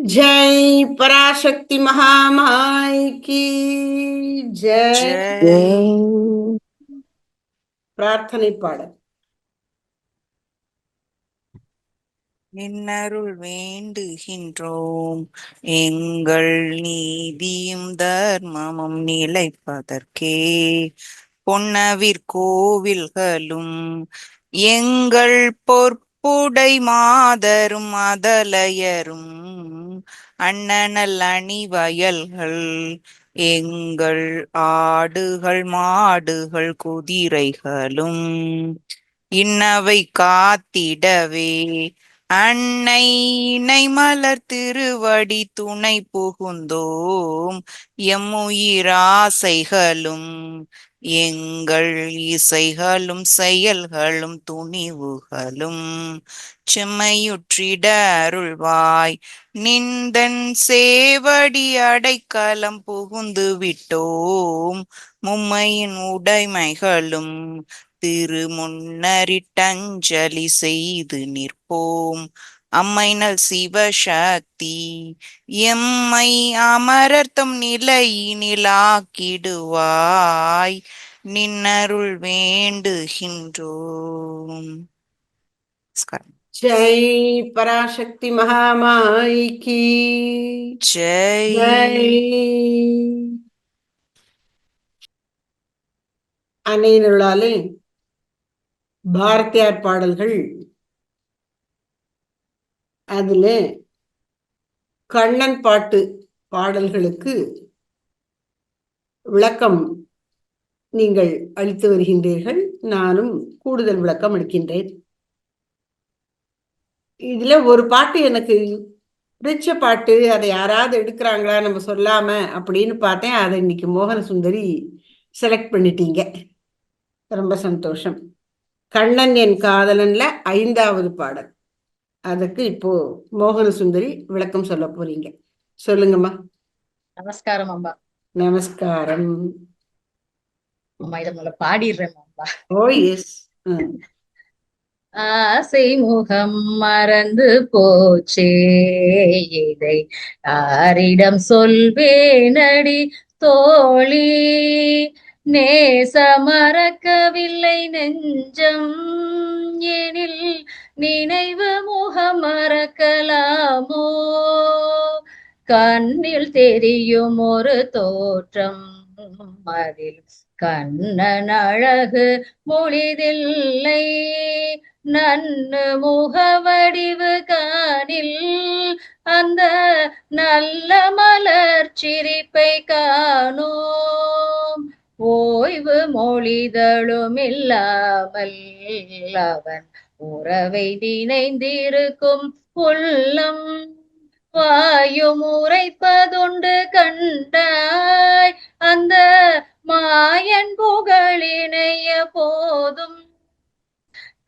जय पराशक्ति महामाई की जय। प्रार्थனை பாடல். நின்னருள் வேண்டுகின்றோம் எங்கள் நீதியும் தர்மமும் நிலைப்பதற்கே பொன்னவிர் கோவில்களும் எங்கள் பொற்புடை மாதரும் அதலையரும் அண்ணனல் அணிவயல்கள் எங்கள் ஆடுகள் மாடுகள் குதிரைகளும் இன்னவை காத்திடவே அன்னை இணை மலர் திருவடி துணை புகுந்தோம் எம்முயிராசைகளும் எங்கள் இசைகளும் செயல்களும் துணிவுகளும் செம்மையுற்றிட அருள்வாய் நிந்தன் சேவடி அடைக்கலம் புகுந்து விட்டோம் மும்மையின் உடைமைகளும் திருமுன்னரிட்டஞ்சலி செய்து நிற்போம் அம்மைனல் சிவசக்தி எம்மை அமரர்த்தம் நிலையினிலாக்கிடுவாய் நின்னருள் வேண்டுகின்றோம். जय पराशक्ति महामाई की ஜெய். அன்னையினருளாலே பாரதியார் பாடல்கள், அதுல கண்ணன் பாட்டு பாடல்களுக்கு விளக்கம் நீங்கள் அளித்து வருகின்றீர்கள். நானும் கூடுதல் விளக்கம் அளிக்கின்றேன். இதுல ஒரு பாட்டு எனக்கு பிடிச்ச பாட்டு, அதை யாராவது எடுக்கிறாங்களா நம்ம சொல்லாம அப்படின்னு பார்த்தேன். அதை இன்னைக்கு மோகன சுந்தரி செலக்ட் பண்ணிட்டீங்க, ரொம்ப சந்தோஷம். கண்ணன் என் காதலன்ல 5வது பாடல், அதுக்கு இப்போ மோகன சுந்தரி விளக்கம் சொல்ல போறீங்க. சொல்லுங்கம்மா. நமஸ்காரம் அம்மா. நமஸ்காரம் அம்மா. இதை முதல்ல பாடிடுறேன் அம்மா. ஓ எஸ். ஆசை முகம் மறந்து போச்சே, இதை யாரிடம் சொல்வேனடி தோழி, நேச மறக்கவில்லை நெஞ்சம் எனில் நினைவு முகம் மறக்கலாமோ, கண்ணில் தெரியும் ஒரு தோற்றம் அதில் கண்ணன் அழகு மொழிதில்லை, நன்னு முகவடிவு காணில் அந்த நல்ல மலர் சிரிப்பை காணோம், ஓய்வு மொழிதழும் இல்லாமல் அவன் உறவை நினைந்திருக்கும் உள்ளம், வாயும் உரைப்பதுண்டு கண்டாய் அந்த மாயன் புகழினைய போதும்,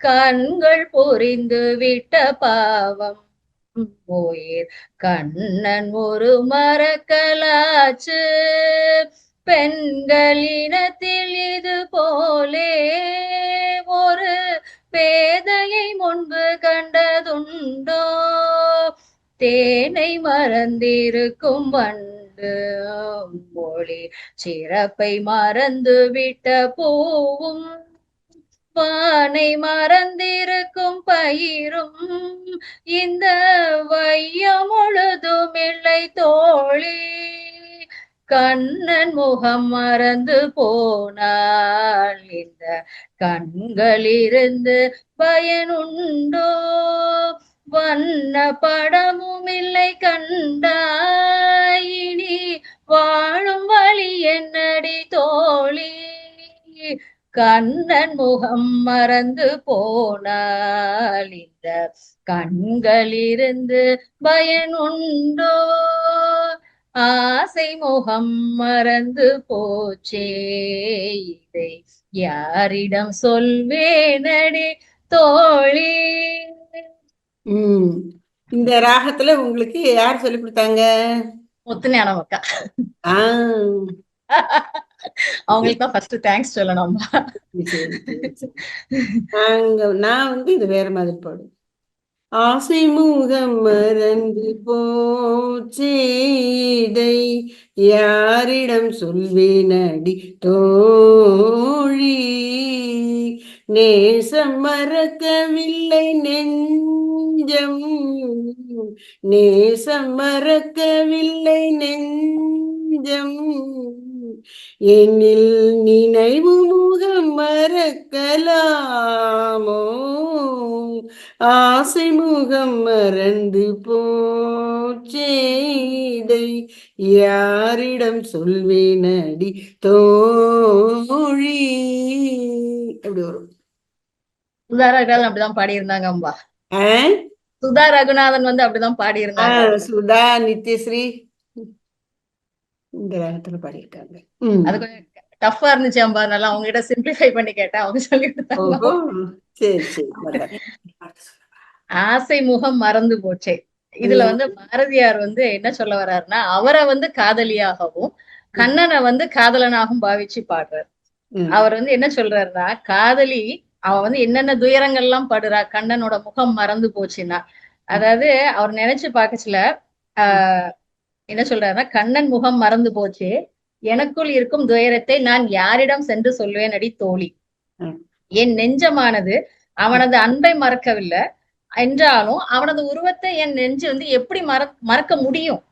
கண்கள் பொறிந்து விட்ட பாவம் உயிர் கண்ணன் ஒரு மறக்கலாச்சு, பெண்களினத்தில் இது போலே ஒரு பேதையை முன்பு கண்டதுண்டோ, தேனை மறந்திருக்கும் வண்டு மொழி சிறப்பை மறந்து விட்ட பூவும், வானை மறந்திருக்கும் பயிரும் இந்த வையம் முழுதும் இல்லை தோழி, கண்ணன் முகம் மறந்து போனால் இந்த கண்களிலிருந்து பயனுண்டோ, வண்ண படமும் இல்லை கண்டாயினி வாழும் வழி என்னடி தோழி, கண்ணன் முகம் மறந்து போனால் இந்த கண்களிலிருந்து பயனுண்டோ, ஆசை முகம் மறந்து போச்சே, இதை யாரிடம் சொல்வேனடி தோழி. இந்த ராகத்துல உங்களுக்கு யார் சொல்லி கொடுத்தாங்க? முத்துஞானம் அக்கா. அவங்களுக்கு தான் ஃபர்ஸ்ட் தேங்க்ஸ் சொல்லணும். நான் இது வேற மாதிரி பாடும். ஆசை முகம் மறந்து போச்சே, இதை யாரிடம் சொல்வேனடி தோழி. நேசம் மறக்கவில்லை நெஞ்சம், நேசம் மறக்கவில்லை நெஞ்சம், என்னில் நினைவு முகம் மறக்கலாமோ, ஆசை முகம் மறந்து போச்சே, இதை யாரிடம் சொல்வேனடி தோழி. அப்படி வரும். சுதா ரகுநாதன் அப்படிதான் பாடியிருந்தாங்க அம்பா. ஆ? சுதா ரகுநாதன் வந்து அப்படிதான் பாடியிருந்தாங்க. சுதா நித்யஸ்ரீ இந்த ராகத்துல பாடியிருக்காங்க. அது கொஞ்சம் டஃபா இருந்துச்சு அம்பா, நல்லா அவங்க கிட்ட சிம்பிளிஃபை பண்ணி கேட்டேன், அவங்க சொல்லி கொடுத்தாங்க. ஓஹோ, சரி சரி. ஆசை முகம் மறந்து போச்சே. இதுல வந்து பாரதியார் வந்து என்ன சொல்ல வர்றாருன்னா, அவரை வந்து காதலியாகவும் கண்ணனை வந்து காதலனாகவும் பாவிச்சு பாடுறாரு. அவர் வந்து என்ன சொல்றாருன்னா, காதலி அவ வந்து என்னென்ன துயரங்கள் எல்லாம் படுறா, கண்ணனோட முகம் மறந்து போச்சுன்னா. அதாவது அவர் நினைச்சு பாக்கச்சுல என்ன சொல்றாருன்னா, கண்ணன் முகம் மறந்து போச்சு, எனக்குள் இருக்கும் துயரத்தை நான் யாரிடம் சென்று சொல்வேன் அடி தோழி. என் நெஞ்சமானது அவனது அன்பை மறக்கவில்லை என்றாலும் அவனது உருவத்தை என் நெஞ்சு வந்து எப்படி மறக்க முடியும்.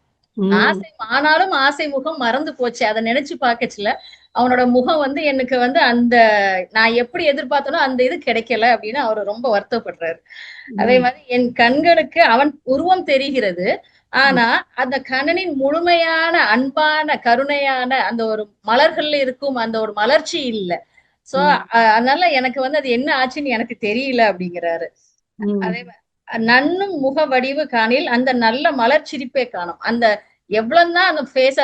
ஆசை ஆனாலும் ஆசை முகம் மறந்து போச்சு. அதை நினைச்சு பாக்கச்சுல அவனோட முகம் வந்து எனக்கு வந்து அந்த நான் எப்படி எதிர்பார்த்தனோ அந்த இது கிடைக்கல அப்படின்னு அவரு ரொம்ப வருத்தப்படுறாரு. அதே மாதிரி என் கண்களுக்கு அவன் உருவம் தெரிகிறது, ஆனா அந்த கண்ணனின் முழுமையான அன்பான கருணையான அந்த ஒரு மலர்கள்ல இருக்கும் அந்த ஒரு மலர்ச்சி இல்லை. சோ அதனால எனக்கு வந்து அது என்ன ஆச்சுன்னு எனக்கு தெரியல அப்படிங்கிறாரு. அதே நன்னும் முக வடிவு காணில் அந்த நல்ல மலர் சிரிப்பை காணும். அந்த எவ்வளவுதான் அந்த பேச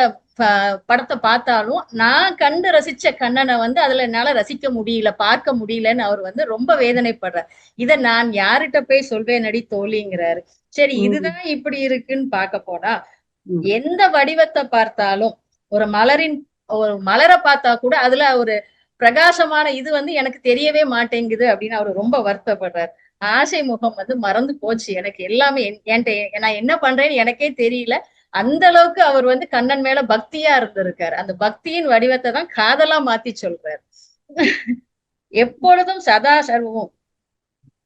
படத்தை பார்த்தாலும் நான் கண்டு ரசிச்ச கண்ணனை வந்து அதுல என்னால ரசிக்க முடியல, பார்க்க முடியலன்னு அவர் வந்து ரொம்ப வேதனைப்படுறார். இத நான் யார்கிட்ட போய் சொல்வேன் அடி தோழிங்கிறாரு. சரி, இதுதான் இப்படி இருக்குன்னு பார்க்க போனா எந்த வடிவத்தை பார்த்தாலும் ஒரு மலரை பார்த்தா கூட அதுல ஒரு பிரகாசமான இது வந்து எனக்கு தெரியவே மாட்டேங்குது அப்படின்னு அவர் ரொம்ப வருத்தப்படுறாரு. ஆசை முகம் வந்து மறந்து போச்சு, எனக்கு எல்லாமே என்கிட்ட நான் என்ன பண்றேன்னு எனக்கே தெரியல. அந்த அளவுக்கு அவர் வந்து கண்ணன் மேல பக்தியா இருந்திருக்காரு. அந்த பக்தியின் வடிவத்தை தான் காதலா மாத்தி சொல்றாரு. எப்பொழுதும் சதா சர்வமும்,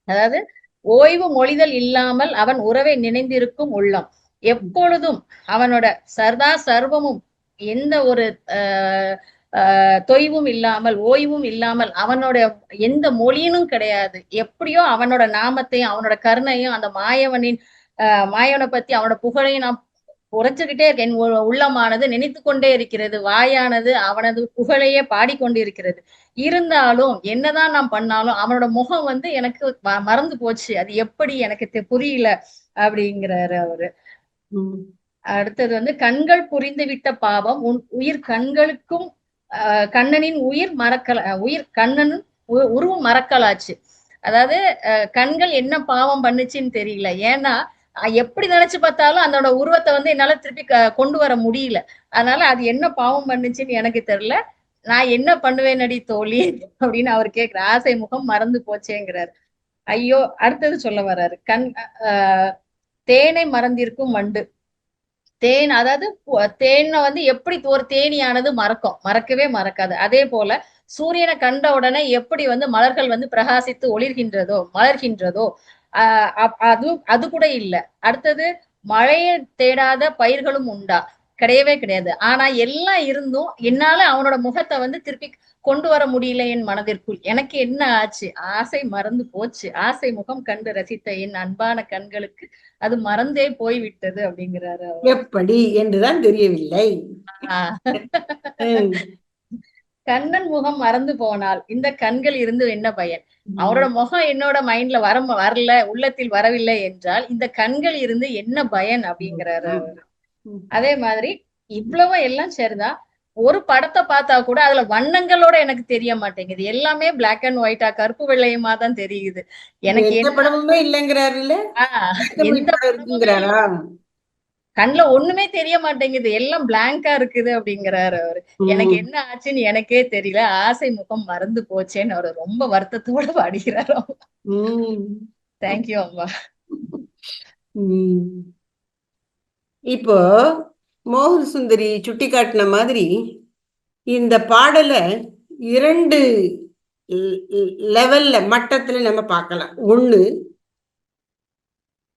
அதாவது ஓய்வு மொழிதல் இல்லாமல் அவன் உறவை நினைந்திருக்கும் உள்ளம். எப்பொழுதும் அவனோட சதா சர்வமும் எந்த ஒரு தொய்வும் இல்லாமல் ஓய்வும் இல்லாமல் அவனோட எந்த மொழியினும் கிடையாது. எப்படியோ அவனோட நாமத்தையும் அவனோட கருணையும் அந்த மாயவனை பத்தி அவனோட புகழையும் நான் உரைச்சுக்கிட்டே இருக்கேன். என் உள்ளமானது நினைத்து கொண்டே இருக்கிறது, வாயானது அவனது புகழையே பாடிக்கொண்டிருக்கிறது. இருந்தாலும் என்னதான் நான் பண்ணாலும் அவனோட முகம் வந்து எனக்கு மறந்து போச்சு, அது எப்படி எனக்கு புரியல அப்படிங்கிறாரு அவரு. அடுத்தது வந்து கண்கள் புரிந்து விட்ட பாவம் உன் உயிர் கண்களுக்கும் கண்ணனின் கண்ணனின் உருவம் மறக்கலாச்சு. அதாவது கண்கள் என்ன பாவம் பண்ணுச்சுன்னு தெரியல. ஏன்னா எப்படி நினைச்சு பார்த்தாலும் அதோட உருவத்தை வந்து என்னால திருப்பி கொண்டு வர முடியல. அதனால அது என்ன பாவம் பண்ணுச்சுன்னு எனக்கு தெரியல, நான் என்ன பண்ணுவேன் அடி தோழி அப்படின்னு அவர் கேட்கிற. ஆசை முகம் மறந்து போச்சேங்கிறாரு. ஐயோ, அடுத்தது சொல்ல வர்றாரு. தேனை மறந்திருக்கும் வண்டு. தேன், அதாவது தேனை வந்து எப்படி ஒரு தேனியானது மறக்கவே மறக்காது. அதே போல சூரியனை கண்ட உடனே எப்படி வந்து மலர்கள் வந்து பிரகாசித்து மலர்கின்றதோ அது கூட இல்ல. அடுத்தது மழையை தேடாத பயிர்களும் உண்டா? கிடையவே கிடையாது. ஆனா எல்லாம் இருந்தும் என்னால அவனோட முகத்தை வந்து திருப்பி கொண்டு வர முடியல என் மனதிற்குள். எனக்கு என்ன ஆச்சு? ஆசை மறந்து போச்சு, ஆசை முகம் கண்டு ரசித்த என் அன்பான கண்களுக்கு அது மறந்தே போய்விட்டது அப்படிங்கிறாரு. எப்படி என்றுதான் தெரியவில்லை. கண்ணன் முகம் மறந்து போனால் இந்த கண்கள் இருந்து என்ன பயன்? அவரோட முகம் என்னோட மைண்ட்ல வரல, உள்ளத்தில் வரவில்லை என்றால் இந்த கண்கள் இருந்து என்ன பயன் அப்படிங்கிறாரு அவரு. அதே மாதிரி இவ்வளவு எல்லாம் சரிதான், ஒரு படத்தை பார்த்தா கூட அதுல வண்ணங்களோட எனக்கு தெரிய மாட்டேங்குது, எல்லாமே பிளாக் அண்ட் ஒயிட்டா கருப்பு வெள்ளையுமா தான் தெரியுது. எனக்கு எந்த படமுமே இல்லைங்கிறாரு. கண்ணுல ஒண்ணுமே தெரிய மாட்டேங்குது, எல்லாம் பிளாங்கா இருக்குது அப்படிங்கிறாரு அவரு. எனக்கு என்ன ஆச்சுன்னு எனக்கே தெரியல, ஆசை முகம் மறந்து போச்சேன்னு அவரு ரொம்ப வருத்தத்தோட பாடுகிறாரு. தேங்க்யூ அம்மா. உம் இப்போ மோகன சுந்தரி சுட்டி காட்டின மாதிரி இந்த பாடலை 2 லெவல்ல மட்டத்துல நம்ம பார்க்கலாம். ஒண்ணு,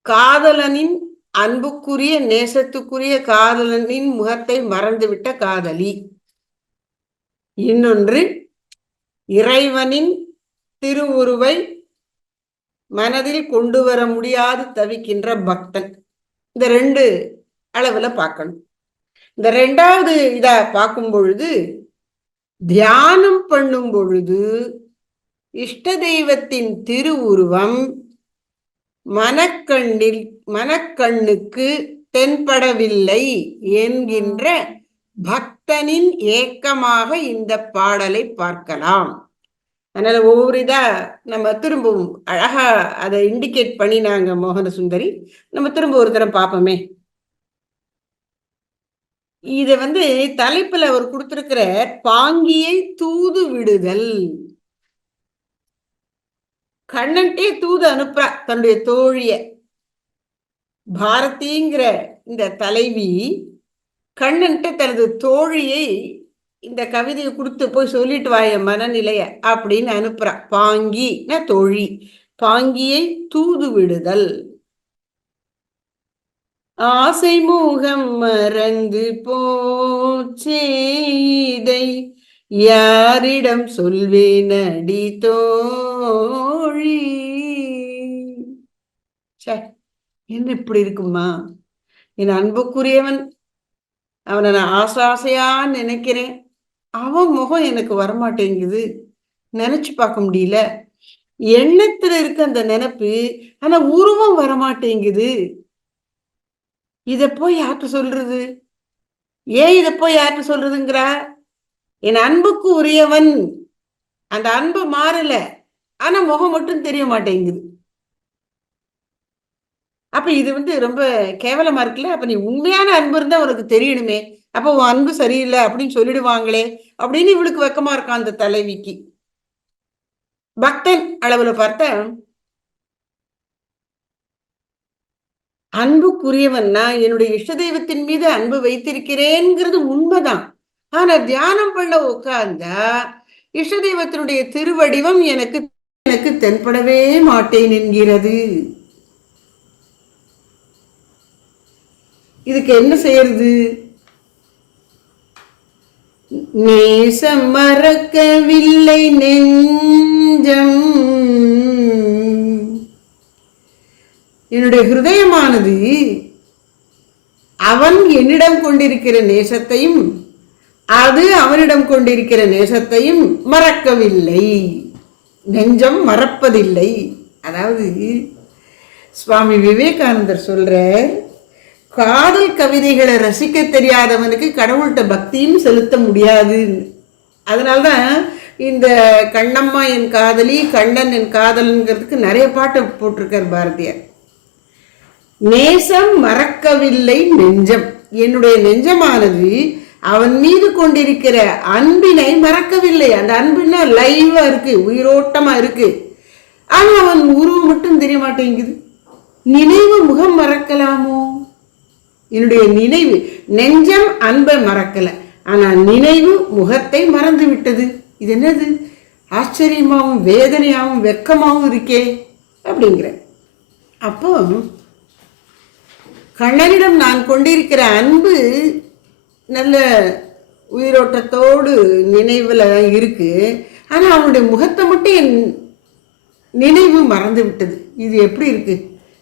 காதலனின் அன்புக்குரிய நேசத்துக்குரிய காதலனின் முகத்தை மறந்துவிட்ட காதலி. இன்னொன்று, இறைவனின் திருவுருவை மனதில் கொண்டு வர முடியாது தவிக்கின்ற பக்தன். இந்த 2 அளவுல பார்க்கணும். இந்த 2வது இத பார்க்கும் பொழுது, தியானம் பண்ணும் பொழுது இஷ்ட தெய்வத்தின் திருவுருவம் மனக்கண்ணுக்கு தென்படவில்லை என்கின்ற பக்தனின் ஏக்கமாக இந்த பாடலை பார்க்கலாம். அதனால ஒவ்வொரு இதா நம்ம திரும்பவும் அழகா அதை இண்டிகேட் பண்ணினாங்க மோகன சுந்தரி. நம்ம திரும்ப ஒரு தரம் பார்ப்போமே. இத தலைப்புல அவர் கொடுத்திருக்கிற பாங்கியை தூது விடுதல். கண்ணன்ட்டே தூது அனுப்புறா தன்னுடைய தோழிய. பாரதிங்கிற இந்த தலைவி கண்ணன்ட்ட தனது தோழியை இந்த கவிதையை கொடுத்து போய் சொல்லிட்டு வாய மனநிலைய அப்படின்னு அனுப்புறா. பாங்கினா தோழி, பாங்கியை தூது விடுதல். ஆசை முகம் மறந்து போச்சேதை யாரிடம் சொல்வேனடி தோழி. என்ன இப்படி இருக்குமா? என் அன்புக்குரியவன், அவனை நான் ஆசையா நினைக்கிறேன், அவன் முகம் எனக்கு வரமாட்டேங்குது, நினைச்சு பார்க்க முடியல. எண்ணத்துல இருக்க அந்த நினைப்பு, ஆனா உருவம் வரமாட்டேங்குது. இத போய் யார்கிட்ட சொல்றது? ஏன் இத போய் யார்கிட்ட சொல்றதுங்கிறா? என் அன்புக்கு உரியவன், அந்த அன்பு மாறல, ஆனா முகம் மட்டும் தெரிய மாட்டேங்குது. அப்ப இது ரொம்ப கேவலமா இருக்குல்ல. அப்ப நீ உண்மையான அன்பு இருந்தா உனக்கு தெரியணுமே. அப்ப உன் அன்பு சரியில்லை அப்படின்னு சொல்லிடுவாங்களே அப்படின்னு இவளுக்கு வெக்கமா இருக்கான் அந்த தலைவிக்கு. பக்தன் அளவுல பார்த்தா அன்புக்குரியவன்னா என்னுடைய இஷ்ட தெய்வத்தின் மீது அன்பு வைத்திருக்கிறேங்கிறது உண்மைதான். ஆனா தியானம் பண்ண உட்கார்ந்தா இஷ்ட தெய்வத்தினுடைய திருவடிவம் எனக்கு தென்படவே மாட்டேன் என்கிறது. இதுக்கு என்ன செய்யறது? நேசம் மறக்கவில்லை நெஞ்சம். என்னுடைய ஹிருதயமானது அவன் என்னிடம் கொண்டிருக்கிற நேசத்தையும் அது அவனிடம் கொண்டிருக்கிற நேசத்தையும் மறக்கவில்லை. நெஞ்சம் மறப்பதில்லை. அதாவது சுவாமி விவேகானந்தர் சொல்ற, காதல் கவிதைகளை ரசிக்க தெரியாதவனுக்கு கடவுள்கிட்ட பக்தியும் செலுத்த முடியாது. அதனால்தான் இந்த கண்ணம்மா என் காதலி, கண்ணன் என் காதலன்கிறதுக்கு நிறைய பாட்டு போட்டிருக்கார் பாரதியார். நேசம் மறக்கவில்லை நெஞ்சம். என்னுடைய நெஞ்சமானது அவன் மீது கொண்டிருக்கிற அன்பினை மறக்கவில்லை. அந்த அன்புன்னா லைவா இருக்கு, உயிரோட்டமா இருக்கு. ஆனா அவன் உருவம் மட்டும் தெரிய மாட்டேங்குது. நினைவு முகம் மறக்கலாமோ? என்னுடைய நினைவு, நெஞ்சம் அன்பை மறக்கல, ஆனா நினைவு முகத்தை மறந்து விட்டது. இது என்னது? ஆச்சரியமாவும் வேதனையாவும் வெக்கமாவும் இருக்கே அப்படிங்கிற. அப்போ கண்ணனிடம் நான் கொண்டிருக்கிற அன்பு நல்ல உயிரோட்டத்தோடு நினைவுல தான் இருக்கு. ஆனா அவனுடைய முகத்தை மட்டும் என் நினைவு மறந்து விட்டது. இது எப்படி இருக்கு?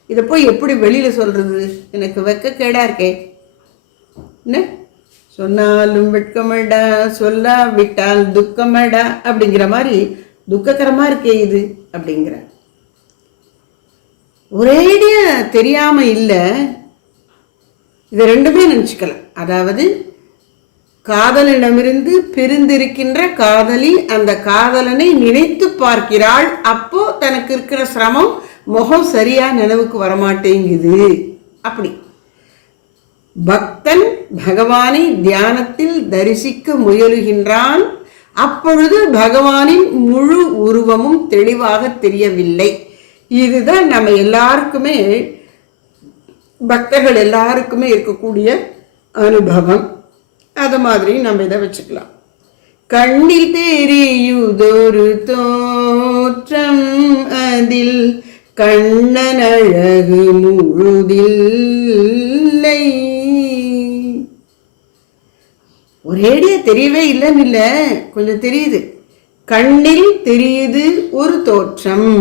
இதை போய் எப்படி வெளியில சொல்றது? எனக்கு வெக்கக்கேடா இருக்கே. என்ன சொன்னாலும் வெட்கமடா, சொல்லாவிட்டால் துக்கமடா அப்படிங்கிற மாதிரி துக்ககரமா இருக்கே இது அப்படிங்கிற. ஒரேடியா தெரியாம இல்லை, இது ரெண்டுமே நினைச்சுக்கலாம். அதாவது காதலனிடமிருந்து பிரிந்திருக்கின்ற காதலி அந்த காதலனை நினைத்து பார்க்கிறாள். அப்போ தனக்கு இருக்கிற சிரமம், முகம் சரியா நினைவுக்கு வரமாட்டேங்குது. அப்படி பக்தன் பகவானை தியானத்தில் தரிசிக்க முயலுகின்றான். அப்பொழுது பகவானின் முழு உருவமும் தெளிவாக தெரியவில்லை. இதுதான் நம்ம எல்லாருக்குமே பக்தர்கள் எல்லாருக்குமே இருக்கக்கூடிய அனுபவம். அது மாதிரி நம்ம இதை வச்சுக்கலாம். கண்ணில் தெரியுதொரு தோற்றம், அதில் கண்ணன் அழகு முழுதில்லை. ஒரேடியா தெரியவே இல்லைன்னு இல்லை, கொஞ்சம் தெரியுது. கண்ணில் தெரியுது ஒரு தோற்றம்.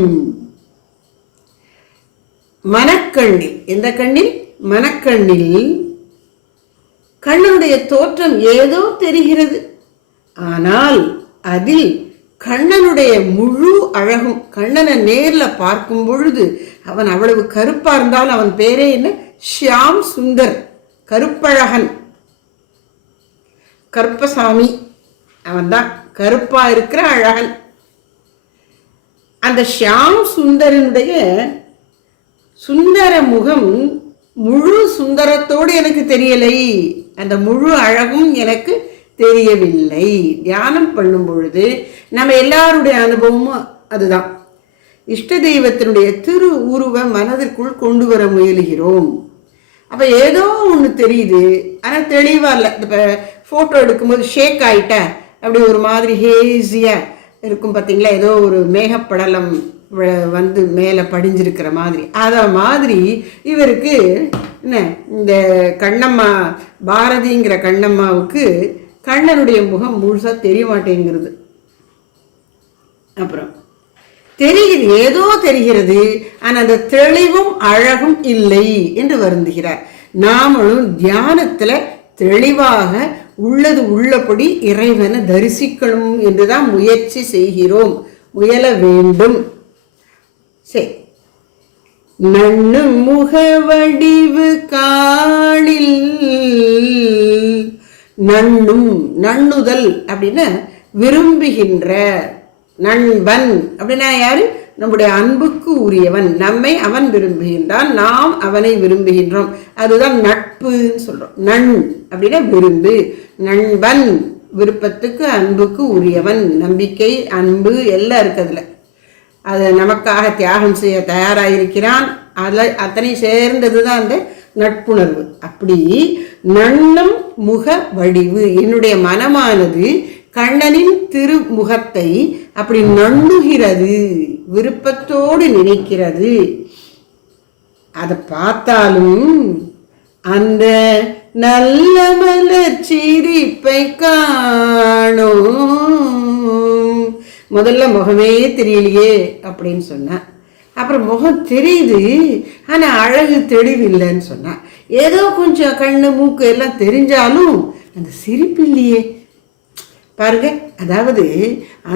மனக்கண்ணில், எந்த கண்ணில்? மனக்கண்ணில் கண்ணனுடைய தோற்றம் ஏதோ தெரிகிறது. ஆனால் அதில் கண்ணனுடைய முழு அழகும், கண்ணனை நேர்ல பார்க்கும் பொழுது அவன் அவ்வளவு கருப்பா இருந்தால் அவன் பேரே என்ன? ஷியாம் சுந்தர், கருப்பழகன், கருப்பசாமி. அவன் தான் கருப்பா இருக்கிற அழகன். அந்த ஷியாம் சுந்தரனுடைய சுந்தர முகம் முழு சுந்தரத்தோடு எனக்கு தெரியலை, அந்த முழு அழகும் எனக்கு தெரியவில்லை. தியானம் பண்ணும் பொழுது நம்ம எல்லாருடைய அனுபவமும் அதுதான். இஷ்ட தெய்வத்தினுடைய திரு உருவ மனதிற்குள் கொண்டு வர முயலுகிறோம். அப்ப ஏதோ ஒன்று தெரியுது, ஆனால் தெளிவா இல்லை. இப்போ போட்டோ எடுக்கும்போது ஷேக் ஆயிட்ட, அப்படி ஒரு மாதிரி ஹேசியா இருக்கும் பார்த்தீங்களா, ஏதோ ஒரு மேகப்படலம் வந்து மேலே படிஞ்சிருக்கிற மாதிரி. அத மாதிரி இவருக்கு என்ன, இந்த கண்ணம்மா, பாரதிங்கிற கண்ணம்மாவுக்கு கண்ணனுடைய முகம் முழுசா தெரிய மாட்டேங்கிறது. அப்புறம் தெரிகிறது, ஏதோ தெரிகிறது, ஆனால் அந்த தெளிவும் அழகும் இல்லை என்று வருந்துகிறார். நாமளும் தியானத்துல தெளிவாக உள்ளது உள்ளபடி இறைவனை தரிசிக்கணும் என்றுதான் முயற்சி செய்கிறோம், முயல வேண்டும். சரி, நண்ணு முக வடிவு காணில். நண்ணும், நண்ணுதல் அப்படின்னா விரும்புகின்ற, நண்பன் அப்படின்னா யாரு? நம்முடைய அன்புக்கு உரியவன். நம்மை அவன் விரும்புகின்றான், நாம் அவனை விரும்புகின்றோம். அதுதான் நட்புன்னு சொல்றோம். நண் அப்படின்னா விரும்பு, நண்பன் விருப்பத்துக்கு அன்புக்கு உரியவன், நம்பிக்கை அன்பு எல்லாம் இருக்குதுல. அதை நமக்காக தியாகம் செய்ய தயாராயிருக்கிறான். அதில் அத்தனை சேர்ந்தது தான் அந்த நட்புணர்வு. அப்படி நண்ணும் முக வடிவு, என்னுடைய மனமானது கண்ணனின் திருமுகத்தை அப்படி நண்ணுகிறது, விருப்பத்தோடு நினைக்கிறது. அதை பார்த்தாலும் அந்த நல்ல மலர் சிரிப்பை காணோம். முதல்ல முகமே தெரியலையே அப்படின்னு சொன்னான். அப்புறம் முகம் தெரியுது, ஆனா அழகு தெளிவில்லைன்னு சொன்னான். ஏதோ கொஞ்சம் கண்ணு மூக்கு எல்லாம் தெரிஞ்சாலும் அந்த சிரிப்பு இல்லையே. பாருங்க, அதாவது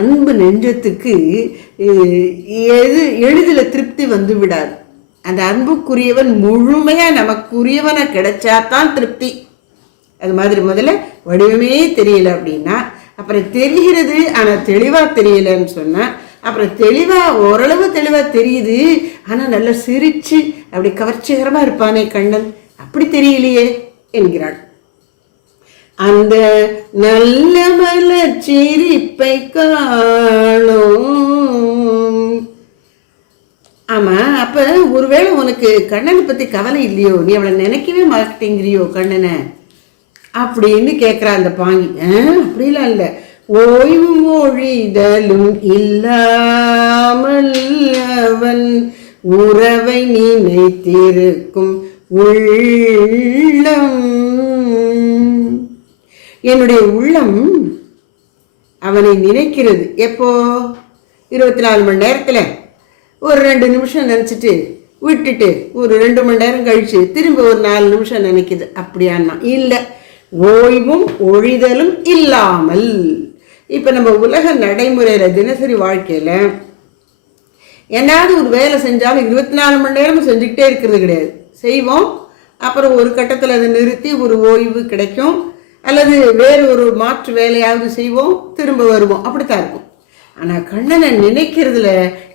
அன்பு நெஞ்சத்துக்கு எளிதில் திருப்தி வந்து விடாது. அந்த அன்புக்குரியவன் முழுமையா நமக்குரியவனை கிடைச்சாதான் திருப்தி. அது மாதிரி முதல்ல வடிவமே தெரியல அப்படின்னா, அப்புறம் தெரிகிறது ஆனா தெளிவா தெரியலன்னு சொன்னா, அப்புறம் தெளிவா ஓரளவு தெளிவா தெரியுது, ஆனா நல்லா சிரிச்சு அப்படி கவர்ச்சிகரமா இருப்பானே கண்ணன், அப்படி தெரியலையே என்கிறாள். அந்த நல்ல மலர் சிரிப்பை காணோம். ஆமா, அப்ப ஒருவேளை உனக்கு கண்ணனை பத்தி கவலை இல்லையோ, நீ அவளை நினைக்கவே மாட்டேங்கிறியோ கண்ணனை அப்படின்னு கேட்கிறா அந்த பாங்கி. அப்படிலாம் இல்லை, ஓய்வும் ஒழிதலும் இல்லாமல் அவன் உறவை நினைத்திருக்கும் உள்ளம். என்னுடைய உள்ளம் அவனை நினைக்கிறது. எப்போ? 24 மணி நேரத்துல ஒரு 2 நிமிஷம் நினைச்சிட்டு விட்டுட்டு ஒரு 2 மணி நேரம் கழிச்சு திரும்ப ஒரு 4 நிமிஷம் நினைக்குது. அப்படியான்னா இல்லை, ஓய்வும் ஒழிதலும் இல்லாமல். இப்ப நம்ம உலக நடைமுறையில தினசரி வாழ்க்கையில ஏதாவது ஒரு வேலை செஞ்சாலும் 24 மணி நேரமும் செஞ்சுக்கிட்டே இருக்கிறது கிடையாது. செய்வோம், அப்புறம் ஒரு கட்டத்தில் அதை நிறுத்தி ஒரு ஓய்வு கிடைக்கும், அல்லது வேறு ஒரு மாற்று வேலையாவது செய்வோம், திரும்ப வருவோம், அப்படித்தான் இருக்கும். ஆனா கண்ணனை நினைக்கிறதுல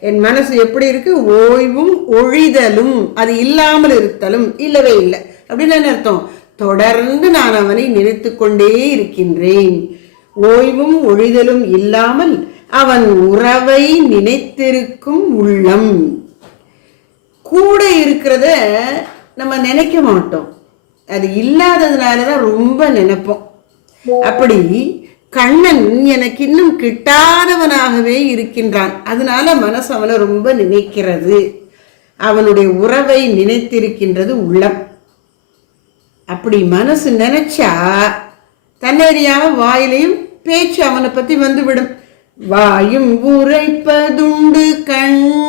என் மனசு எப்படி இருக்கு? ஓய்வும் ஒழிதலும், அது இல்லாமல் இருத்தலும் இல்லவே இல்லை. அப்படின்னு என்ன அர்த்தம்? தொடர்ந்து நான் அவனை நினைத்து கொண்டே இருக்கின்றேன். ஓய்வும் ஒழிதலும் இல்லாமல் அவன் உறவை நினைத்திருக்கும் உள்ளம். கூட இருக்கிறத நம்ம நினைக்க மாட்டோம். அது இல்லாததுனாலதான் ரொம்ப நினைப்போம். அப்படி கண்ணன் எனக்கு இன்னும் கிட்டாதவனாகவே இருக்கின்றான். அதனால மனசு அவனை ரொம்ப நினைக்கிறது. அவனுடைய உறவை நினைத்திருக்கின்றது உள்ளம். அப்படி மனசு நினைச்சா தன்னறியாம வாயிலையும் பேச்சு அவனை பத்தி வந்துவிடும். வாயும் உரைப்பதுண்டு கண்டாய்.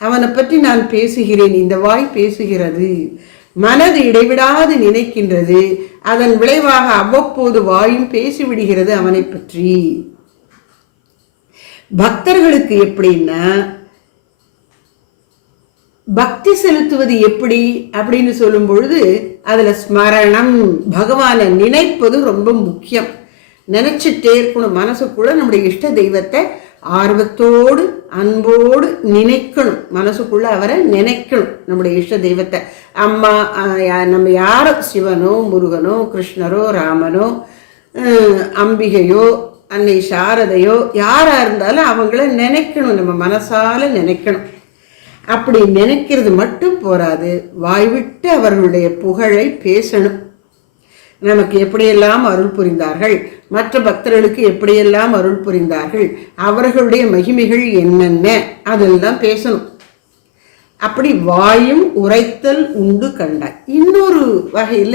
அவனை பற்றி நான் பேசுகிறேன், இந்த வாய் பேசுகிறது. மனது இடைவிடாது நினைக்கின்றது. அதன் விளைவாக அவ்வப்போது வாயும் பேசிவிடுகிறது அவனை பற்றி. பக்தர்களுக்கு எப்படின்னா, பக்தி செலுத்துவது எப்படி அப்படின்னு சொல்லும் பொழுது அதுல ஸ்மரணம், பகவானை நினைப்பது ரொம்ப முக்கியம். நினைச்சிட்டே இருக்கணும். மனசுக்குள்ள நம்முடைய இஷ்ட தெய்வத்தை ஆர்வத்தோடு அன்போடு நினைக்கணும். மனசுக்குள்ள அவரை நினைக்கணும், நம்முடைய இஷ்ட தெய்வத்தை. அம்மா, நம்ம யாரோ, சிவனோ முருகனோ கிருஷ்ணரோ ராமனோ அம்பிகையோ அன்னை சாரதையோ யாரா இருந்தாலும் அவங்கள நினைக்கணும், நம்ம மனசால நினைக்கணும். அப்படி நினைக்கிறது மட்டும் போராது, வாய்விட்டு அவர்களுடைய புகழை பேசணும். நமக்கு எப்படியெல்லாம் அருள் புரிந்தார்கள், மற்ற பக்தர்களுக்கு எப்படியெல்லாம் அருள் புரிந்தார்கள், அவர்களுடைய மகிமைகள் என்னென்ன, அதெல்லாம் பேசணும். அப்படி வாயும் உரைத்தல் உண்டு கண்டாய். இன்னொரு வகையில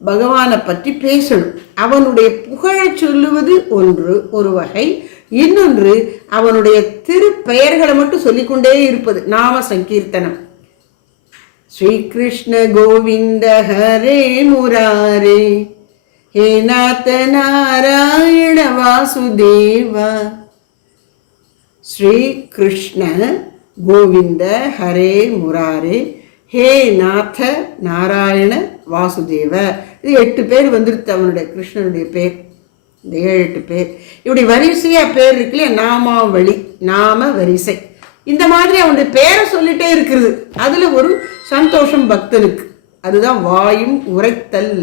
பகவானை பற்றி பேசணும். அவனுடைய புகழை சொல்லுவது ஒரு வகை. இன்னொன்று அவனுடைய திருப்பெயர்களை மட்டும் சொல்லிக்கொண்டே இருப்பது, நாம சங்கீர்த்தனம். ஸ்ரீகிருஷ்ண கோவிந்த ஹரே முராரே, ஹே நாத நாராயண வாசுதேவா. ஸ்ரீகிருஷ்ண கோவிந்த ஹரே முராரே, ஹே நாத நாராயண வாசுதேவ. இது 8 பேர் வந்துருது அவனுடைய, கிருஷ்ணனுடைய பேர். இந்த 7-8 பேர் இப்படி வரிசையா பேர் இருக்குல்லையா, நாமாவளி, நாம வரிசை. இந்த மாதிரி அவனுடைய பேரை சொல்லிட்டே இருக்கிறது. அதுல ஒரு சந்தோஷம் பக்தனுக்கு. அதுதான் வாயும் உரைத்தல்.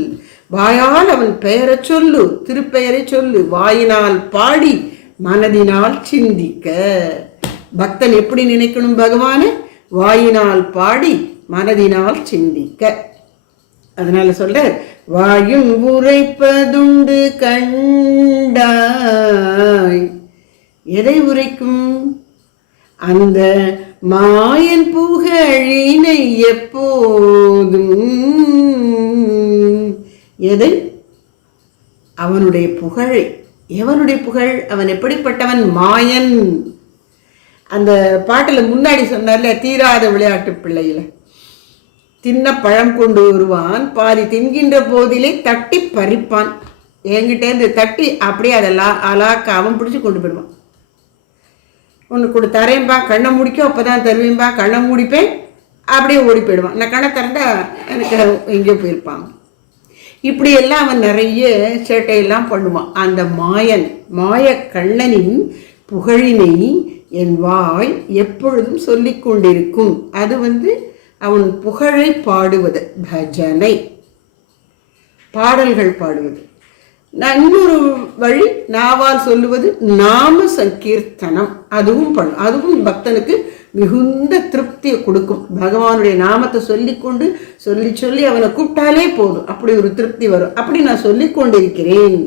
வாயால் அவன் பெயரை சொல்லு, திருப்பெயரை சொல்லு, வாயினால் பாடி மனதினால் சிந்திக்க. பக்தன் எப்படி நினைக்கணும் பகவானை? வாயினால் பாடி மனதினால் சிந்திக்க. அதனால சொல்ற, வாயும் உரைப்பதுண்டு கண்டாய். எதை உரைக்கும்? அந்த மாயன் புகழினை எப்போதும். எதை? அவனுடைய புகழை. எவனுடைய புகழ்? அவன் எப்படிப்பட்டவன்? மாயன். அந்த பாட்டுல முன்னாடி சொன்னார்ல, தீராத விளையாட்டு பிள்ளையில, தின்ன பழம் கொண்டு வருவான், பாதி தின்கின்ற போதிலே தட்டி பறிப்பான். என்கிட்ட இருந்து தட்டி அப்படியே அதெல்லாம் அலாக்க அவன் பிடிச்சு கொண்டு போயிடுவான். ஒன்று கொடு தரேன்பா, கண்ணை முடிக்கும், அப்போதான் தருவேன்பா, கண்ணை முடிப்பேன், அப்படியே ஓடி போயிடுவான். நான் கண்ணை திறந்தா எனக்கு எங்கேயோ போயிருப்பான். இப்படியெல்லாம் அவன் நிறைய சேட்டையெல்லாம் பண்ணுவான். அந்த மாயன், மாய கண்ணனின் புகழினை என் வாய் எப்பொழுதும் சொல்லிக் கொண்டிருக்கும். அது அவன் புகழை பாடுவது, பஜனை, பாடல்கள் பாடுவது. இன்னொரு வழி நாவால் சொல்லுவது நாம சங்கீர்த்தனம். அதுவும் பக்தனுக்கு மிகுந்த திருப்தியை கொடுக்கும். பகவானுடைய நாமத்தை சொல்லிக்கொண்டு சொல்லி அவனை கூப்பிட்டாலே போதும், அப்படி ஒரு திருப்தி வரும். அப்படி நான் சொல்லிக் கொண்டிருக்கிறேன்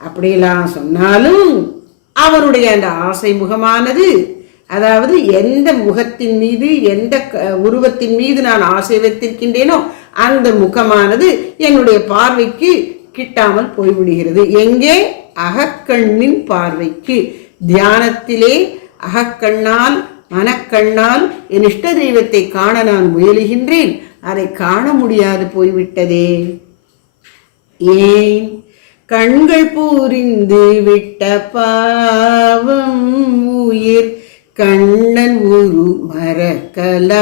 அப்படியெல்லாம் சொன்னாலும் அவனுடைய அந்த ஆசை முகமானது, அதாவது எந்த முகத்தின் மீது, எந்த உருவத்தின் மீது நான் ஆசை வைத்திருக்கின்றேனோ அந்த முகமானது என்னுடைய பார்வைக்கு கிட்டாமல் போய்விடுகிறது. எங்கே? அகக்கண்ணின் பார்வைக்கு. தியானத்திலே அகக்கண்ணால் மனக்கண்ணால் என் இஷ்ட தெய்வத்தை காண நான் முயலுகின்றேன், அதை காண முடியாது போய்விட்டதே. ஏன்? கண்கள் பூரிந்து விட்ட பாவம் உயிர் கண்ணன் உரு மறக்கலாச்சு.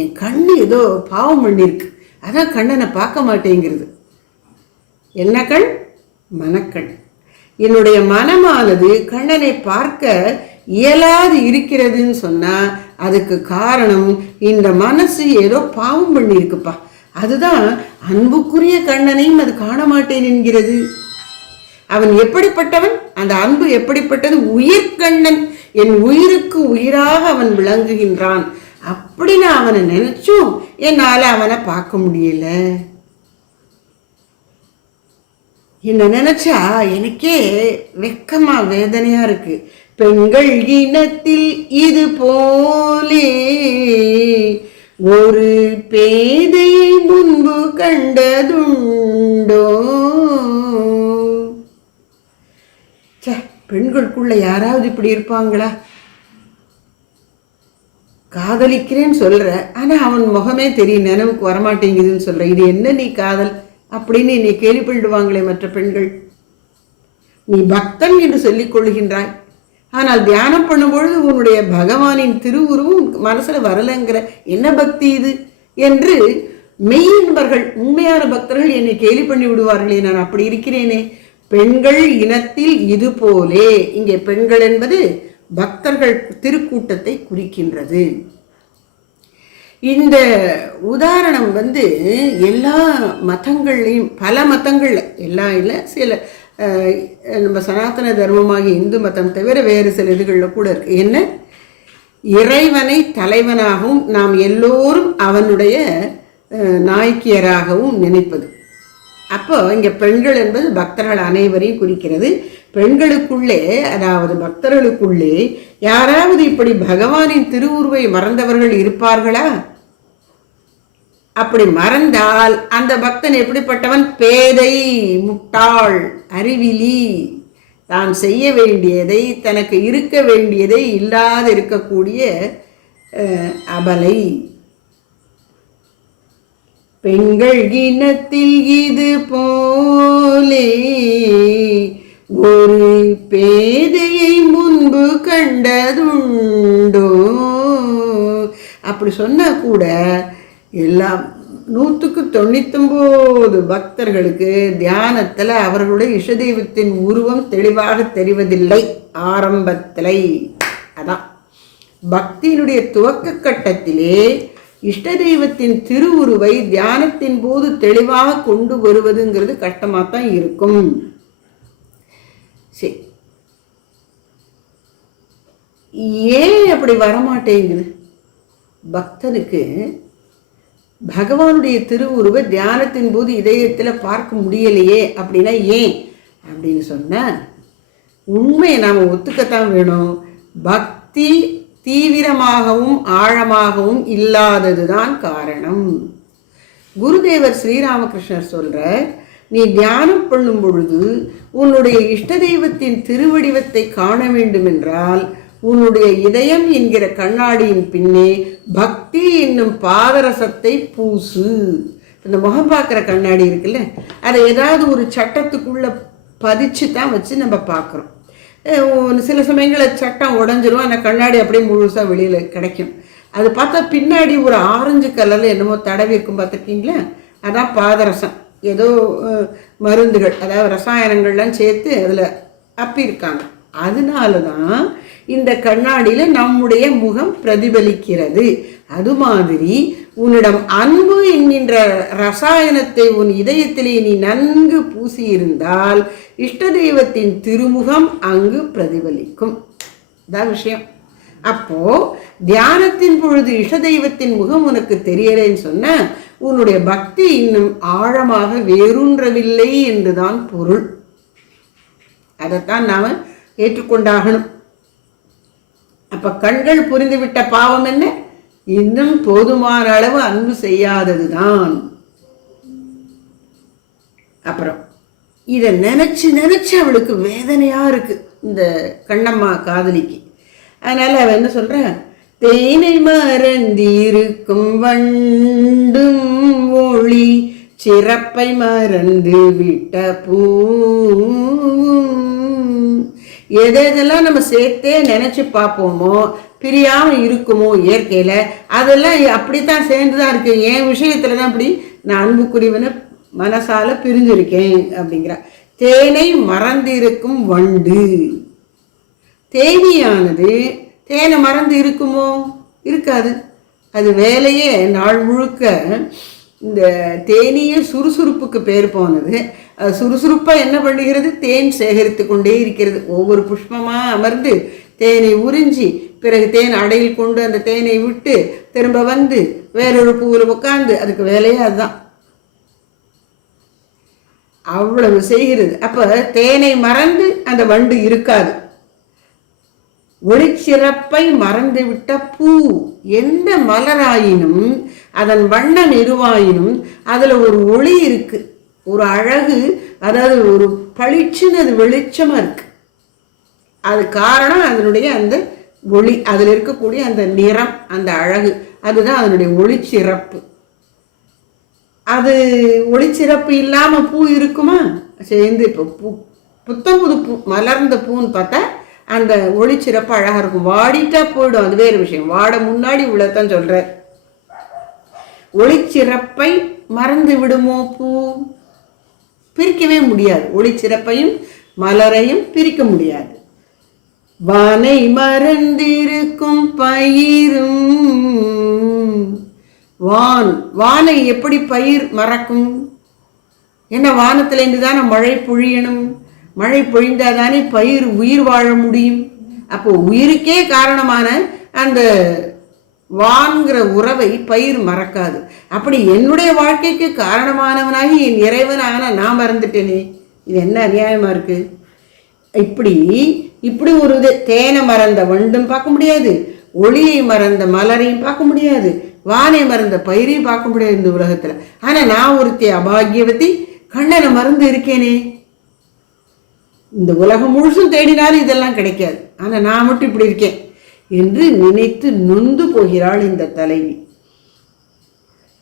என் கண்ணு ஏதோ பாவம் பண்ணிருக்கு, அதான் கண்ணனை பார்க்க மாட்டேங்கிறது. என்ன கண்? மனக்கண். என்னுடைய மனமானது கண்ணனை பார்க்க இயலாது இருக்கிறதுன்னு சொன்னா அதுக்கு காரணம் இந்த மனசு ஏதோ பாவம் பண்ணிருக்குப்பா. அதுதான் அன்புக்குரிய கண்ணனையும் அது காண மாட்டேன் என்கிறது. அவன் எப்படிப்பட்டவன், அந்த அன்பு எப்படிப்பட்டது, உயிர்கண்ணன், என் உயிருக்கு உயிராக அவன் விளங்குகின்றான். அப்படி நான் அவனை நினைச்சும் என்னால அவனை பார்க்க முடியல. என்ன நினைச்சா எனக்கே வெக்கமா வேதனையா இருக்கு. பெண்கள் இனத்தில் இது போலே ஒரு பேதையை முன்பு கண்டதுண்டோ. பெண்களுக்குள்ள யாராவது இப்படி இருப்பாங்களா? காதலிக்கிறேன்னு சொல்ற, ஆனா அவன் முகமே தெரியும், நினைவுக்கு வரமாட்டேங்குதுன்னு சொல்ற. இது என்ன நீ காதல் அப்படின்னு நீ கேள்விப்பட்டுவாங்களே மற்ற பெண்கள். நீ பக்தன் என்று சொல்லிக் கொள்கின்றாய், ஆனால் தியானம் பண்ணும்பொழுது உன்னுடைய பகவானின் திருவுருவும் மனசுல வரலங்கிற, என்ன பக்தி இது என்று மெய்யன்பர்கள், உண்மையான பக்தர்கள் என்னை கேலி பண்ணி விடுவார்களே, நான் அப்படி இருக்கிறேனே. பெண்கள் இனத்தில் இது போலே, இங்கே பெண்கள் என்பது பக்தர்கள் திருக்கூட்டத்தை குறிக்கின்றது. இந்த உதாரணம் எல்லா மதங்கள்லையும், பல மதங்கள்ல, எல்லாம் இல்லை, சில நம்ம சனாதன தர்மமாகிய இந்து மதம் தவிர வேறு சில இதுகளில் கூட இருக்கு. என்ன, இறைவனை தலைவனாகவும் நாம் எல்லோரும் அவனுடைய நாயக்கியராகவும் நினைப்பது. அப்போ இங்க பெண்கள் என்பது பக்தர்கள் அனைவரையும் குறிக்கிறது. பெண்களுக்குள்ளே, அதாவது பக்தர்களுக்குள்ளே யாராவது இப்படி பகவானின் திருவுருவை மறந்தவர்கள் இருப்பார்களா? அப்படி மறந்தால் அந்த பக்தன் எப்படிப்பட்டவன்? பேதை, முட்டாள், அறிவிலி, தான் செய்ய வேண்டியதை, தனக்கு இருக்க வேண்டியதை இல்லாது இருக்கக்கூடிய அபலை. பெண்கள் இனத்தில் இது போலே ஒரு பேதையை முன்பு கண்டதுண்டோ. அப்படி சொன்னா கூட எல்லாம் 199 பக்தர்களுக்கு தியானத்துல அவர்களுடைய இஷ்டதெய்வத்தின் உருவம் தெளிவாக தெரிவதில்லை ஆரம்பத்திலே. அதான் பக்தியினுடைய துவக்க கட்டத்திலே இஷ்ட தெய்வத்தின் திருவுருவை தியானத்தின் போது தெளிவாக கொண்டு வருவதுங்கிறது கஷ்டமாத்தான் இருக்கும். சரி, ஏன் அப்படி வரமாட்டேங்குது? பக்தனுக்கு பகவானுடைய திருவுருவை தியானத்தின் போது இதயத்துல பார்க்க முடியலையே. அப்படின்னா ஏன் அப்படின்னு சொன்ன, உண்மையை நாம ஒத்துக்கத்தான் வேணும். பக்தி தீவிரமாகவும் ஆழமாகவும் இல்லாததுதான் காரணம். குருதேவர் ஸ்ரீராமகிருஷ்ணர் சொல்ற, நீ தியானம் பண்ணும் பொழுது உன்னுடைய இஷ்ட தெய்வத்தின் திருவடிவத்தை காண வேண்டும் என்றால் உன்னுடைய இதயம் என்கிற கண்ணாடியின் பின்னே பக்தி என்னும் பாதரசத்தை பூசு. இந்த முகம் பார்க்குற கண்ணாடி இருக்குல்ல, அதை ஏதாவது ஒரு சட்டத்துக்குள்ள பதிச்சு தான் வச்சு நம்ம பார்க்குறோம். சில சமயங்களில் சட்டம் உடஞ்சிரும், அந்த கண்ணாடி அப்படியே முழுசாக வெளியில் கிடைக்கும். அது பார்த்தா பின்னாடி ஒரு ஆரஞ்சு கலரில் என்னமோ தடவி இருக்கும், பார்த்துருக்கீங்களா? அதான் பாதரசம். ஏதோ மருந்துகள், அதாவது ரசாயனங்கள்லாம் சேர்த்து அதில் அப்பியிருக்காங்க. அதனால தான் இந்த கண்ணாடியில் நம்முடைய முகம் பிரதிபலிக்கிறது. அது மாதிரி உன்னிடம் அன்பு என்கின்ற ரசாயனத்தை உன் இதயத்திலே நீ நன்கு பூசியிருந்தால் இஷ்ட தெய்வத்தின் திருமுகம் அங்கு பிரதிபலிக்கும். இதான் விஷயம். அப்போ தியானத்தின் பொழுது இஷ்ட தெய்வத்தின் முகம் உனக்கு தெரியலைன்னு சொன்ன உன்னுடைய பக்தி இன்னும் ஆழமாக வேரூன்றவில்லை என்றுதான் பொருள். அதைத்தான் நாம ஏற்றுக்கொண்டாகணும். அப்ப கண்கள் புரிந்துவிட்ட பாவம் என்ன? இன்னும் போதுமான அளவு அன்பு செய்யாததுதான். அப்புறம் இதை நினைச்சு நினைச்சு அவளுக்கு வேதனையா இருக்கு இந்த கண்ணம்மா காதலிக்கு. அதனால அவ என்ன சொல்ற, தேனை மறந்திருக்கும் வண்டும் ஒளி சிறப்பை மறந்து விட்ட பூ. எதெல்லாம் நம்ம சேர்த்தே நினைச்சு பார்ப்போமோ, பிரியாம இருக்குமோ இயற்கையில, அதெல்லாம் அப்படித்தான் சேர்ந்துதான் இருக்கு. என் விஷயத்துலதான் அப்படி நான் அன்புக்குரியவனை மனசால பிரிஞ்சிருக்கேன் அப்படிங்கிற. தேனை மறந்திருக்கும் வண்டு. தேனியானது தேனை மறந்து இருக்குமோ? இருக்காது. அது வேலையே நாள் முழுக்க இந்த தேனீய சுறுசுறுப்புக்கு பேர் போனது. அது சுறுசுறுப்பாக என்ன பண்ணுகிறது? தேன் சேகரித்து கொண்டே இருக்கிறது. ஒவ்வொரு புஷ்பமாக அமர்ந்து தேனை உறிஞ்சி பிறகு தேன் அடையில் கொண்டு அந்த தேனை விட்டு திரும்ப வந்து வேறொரு பூவில் உட்காந்து, அதுக்கு வேலையே அதுதான். அவ்வளவு செய்கிறது. அப்ப தேனை மறந்து அந்த வண்டு இருக்காது. ஒளிச்சிறப்பை மறந்துவிட்ட பூ. எந்த மலராயினும் அதன் வண்ணம் எருவாயினும் அதுல ஒரு ஒளி இருக்கு, ஒரு அழகு, அதாவது ஒரு பளிச்சுன்னு அது வெளிச்சமா இருக்கு. அது காரணம் அதனுடைய அந்த ஒளி, அதில் இருக்கக்கூடிய அந்த நிறம், அந்த அழகு, அதுதான் அதனுடைய ஒளிச்சிறப்பு. அது ஒளிச்சிறப்பு இல்லாம பூ இருக்குமா? சேர்ந்து இப்போ பூ புத்தம் புது பூ மலர்ந்த பூன்னு பார்த்தா அந்த ஒளிச்சிறப்பு அழகா இருக்கும். வாடிட்டா போயிடும், அது வேறு விஷயம். வாட முன்னாடி உள்ளதான் சொல்ற. ஒளிச்சிறப்பை மறந்து விடுமோ பூ? பிரிக்கவே முடியாது. ஒளிச்சிறப்பையும் மலரையும் பிரிக்க முடியாது. வானை மறந்திருக்கும் பயிரும். வானை எப்படி பயிர் மறக்கும்? என்ன, வானத்திலேருந்து தானே மழை பொழியணும். மழை பொழிந்தாதானே பயிர் உயிர் வாழ முடியும். அப்போ உயிருக்கே காரணமான அந்த வான்கிற உறவை பயிர் மறக்காது. அப்படி என்னுடைய வாழ்க்கைக்கு காரணமானவனாகி என் இறைவனான நான் மறந்துட்டேனே, இது என்ன அநியாயமா இருக்கு? இப்படி ஒரு தேனை மறந்த வண்டும் பார்க்க முடியாது, ஒளியை மறந்த மலரையும் பார்க்க முடியாது, வானை மறந்த பயிரையும் பார்க்க முடியாது இந்த உலகத்துல. ஆனா நான் ஒருத்தி அபாகியவதி, கண்ணனை மறந்து இருக்கேனே. இந்த உலகம் முழுசும் தேடினாலும் இதெல்லாம் கிடைக்காது, ஆனா நான் மட்டும் இப்படி இருக்கேன் என்று நினைத்து நொந்து போகிறாள் இந்த தலைவி.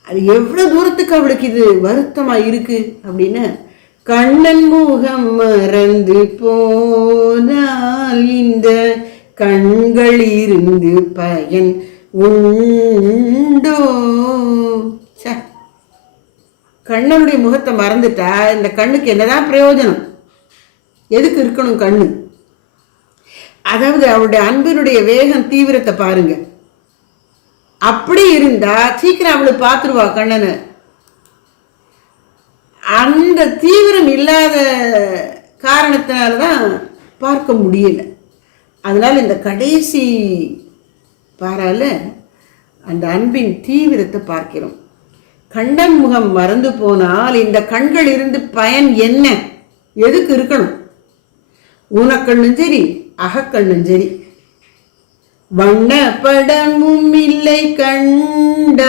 அது எவ்வளவு தூரத்துக்கு அவளுக்கு இது வருத்தமா இருக்கு அப்படின்னா, கண்ணன் முகம் மறந்து போனால் இந்த கண்கள் இருந்து பயன் உண்டோ? கண்ணனுடைய முகத்தை மறந்துட்டா இந்த கண்ணுக்கு என்னதான் பிரயோஜனம்? எதுக்கு இருக்கணும் கண்ணு? அதாவது அவருடைய அன்பினுடைய வேகம், தீவிரத்தை பாருங்க. அப்படி இருந்தா சீக்கிரம் அவளை பார்த்துருவா கண்ணனை. அந்த தீவிரம் இல்லாத காரணத்தினால்தான் பார்க்க முடியல. அதனால இந்த கடைசி பாரால அந்த அன்பின் தீவிரத்தை பார்க்கிறோம். கண்ணன் முகம் மறந்து போனால் இந்த கண்கள் இருந்து பயன் என்ன? எதுக்கு இருக்கணும்? ஊனக்கண்ணும் சரி, அகக்கண்ணும் சரி. வண்ண படமும் இல்லை கண்டாய்.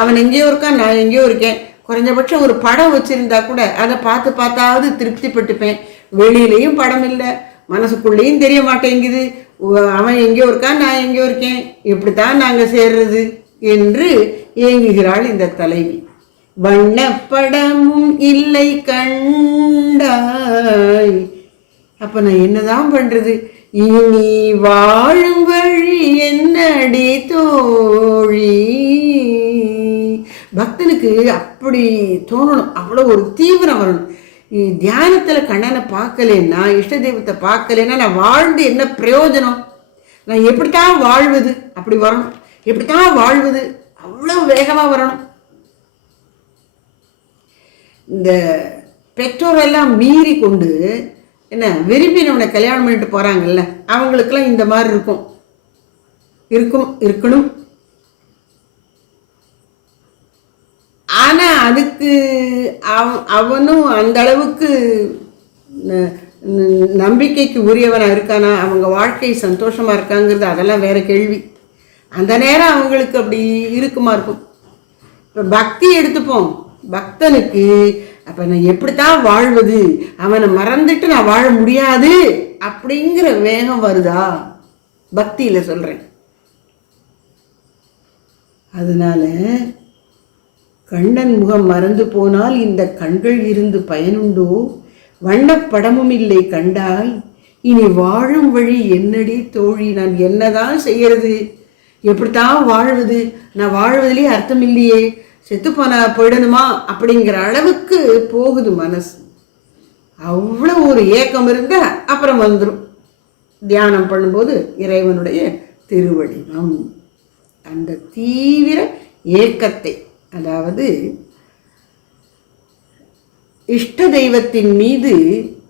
அவன் எங்கேயோ இருக்கான், நான் எங்கேயோ இருக்கேன். குறைஞ்சபட்சம் ஒரு படம் வச்சிருந்தா கூட அதை பார்த்தாவது திருப்திப்பட்டுப்பேன். வெளியிலையும் படம் இல்லை, மனசுக்குள்ளேயும் தெரிய மாட்டேங்குது. அவன் எங்கேயோ இருக்கான், நான் எங்கேயோ இருக்கேன், இப்படித்தான் நாங்கள் சேர்றது என்று ஏங்குகிறாள் இந்த தலைவி. வண்ணப்படமும் இல்லை கண்டாய். அப்ப நான் என்னதான் பண்றது? இனி வாழும் வழி என்னடி தோழி. பக்தனுக்கு அப்படி தோணணும், அவ்வளோ ஒரு தீவிரம் வரணும். தியானத்துல கண்ணனை பார்க்கலன்னா, இஷ்ட தெய்வத்தை பார்க்கலன்னா நான் வாழ்ந்து என்ன பிரயோஜனம்? நான் எப்படித்தான் வாழ்வது? அப்படி வரணும். எப்படித்தான் வாழ்வது? அவ்வளவு வேகமா வரணும். இந்த பெற்றோரெல்லாம் மீறி கொண்டு என்ன விரும்பினவனை கல்யாணம் பண்ணிட்டு போறாங்கல்ல, அவங்களுக்கெல்லாம் இந்த மாதிரி இருக்கணும். ஆனா அதுக்கு அவனும் அந்த அளவுக்கு நம்பிக்கைக்கு உரியவனா இருக்கானா, அவங்க வாழ்க்கை சந்தோஷமா இருக்காங்கிறது அதெல்லாம் வேற கேள்வி. அந்த நேரம் அவங்களுக்கு அப்படி இருக்குமா இருக்கும். இப்ப பக்தி எடுத்துப்போம். பக்தனுக்கு அப்ப நான் எப்படித்தான் வாழ்வது, அவனை மறந்துட்டு நான் வாழ முடியாது அப்படிங்கிற வேகம் வருதா? பக்தியில சொல்றேன். அதனால கண்ணன் முகம் மறந்து போனால் இந்த கண்கள் இருந்து பயனுண்டோ? வண்ணப்படமும் இல்லை கண்டாய். இனி வாழும் வழி என்னடி தோழி. நான் என்னதான் செய்யறது? எப்படித்தான் வாழ்வது? நான் வாழ்வதிலே அர்த்தம் இல்லையே, செத்து போயிடணுமா அப்படிங்கிற அளவுக்கு போகுது மனசு. அவ்வளோ ஒரு ஏக்கம் இருந்தா அப்புறம் வந்துடும். தியானம் பண்ணும்போது இறைவனுடைய திருவடிவம், அந்த தீவிர ஏக்கத்தை அதாவது இஷ்ட தெய்வத்தின் மீது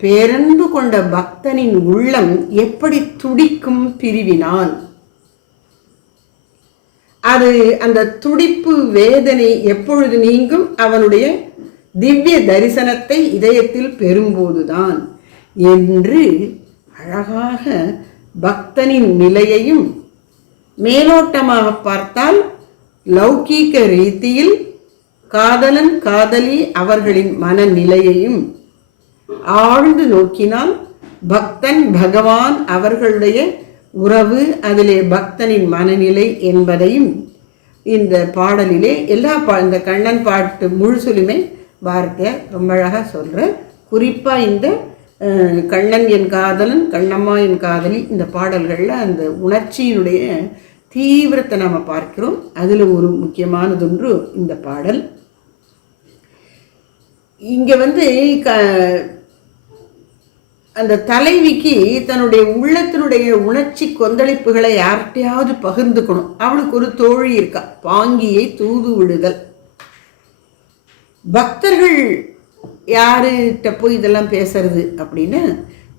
பேரன்பு கொண்ட பக்தனின் உள்ளம் எப்படி துடிக்கும் பிரிவினால், அது அந்த துடிப்பு வேதனை எப்பொழுது நீங்கும்? அவனுடைய திவ்ய தரிசனத்தை இதயத்தில் பெறும்போதுதான் என்று அழகாக பக்தனின் நிலையையும், மேலோட்டமாக பார்த்தால் லௌகீக ரீதியில் காதலன் காதலி அவர்களின் மனநிலையையும், ஆழ்ந்து நோக்கினால் பக்தன் பகவான் அவர்களுடைய உறவு, அதிலே பக்தனின் மனநிலை என்பதையும் இந்த பாடலிலே இந்த கண்ணன் பாட்டு முழுசுலுமே பாரதியார் ரொம்ப அழகாக சொல்கிற. குறிப்பாக இந்த கண்ணன் என் காதலன், கண்ணம்மா என் காதலி, இந்த பாடல்களில் அந்த உணர்ச்சியினுடைய தீவிரத்தை நாம் பார்க்கிறோம். அதில் ஒரு முக்கியமானதொன்று இந்த பாடல். இங்கே அந்த தலைவிக்கு தன்னுடைய உள்ளத்தினுடைய உணர்ச்சி கொந்தளிப்புகளை யார்கிட்டையாவது பகிர்ந்துக்கணும். அவளுக்கு ஒரு தோழி இருக்கா, பாங்கியை தூது விடுதல். பக்தர்கள் யாருகிட்ட போய் இதெல்லாம் பேசுறது அப்படின்னா,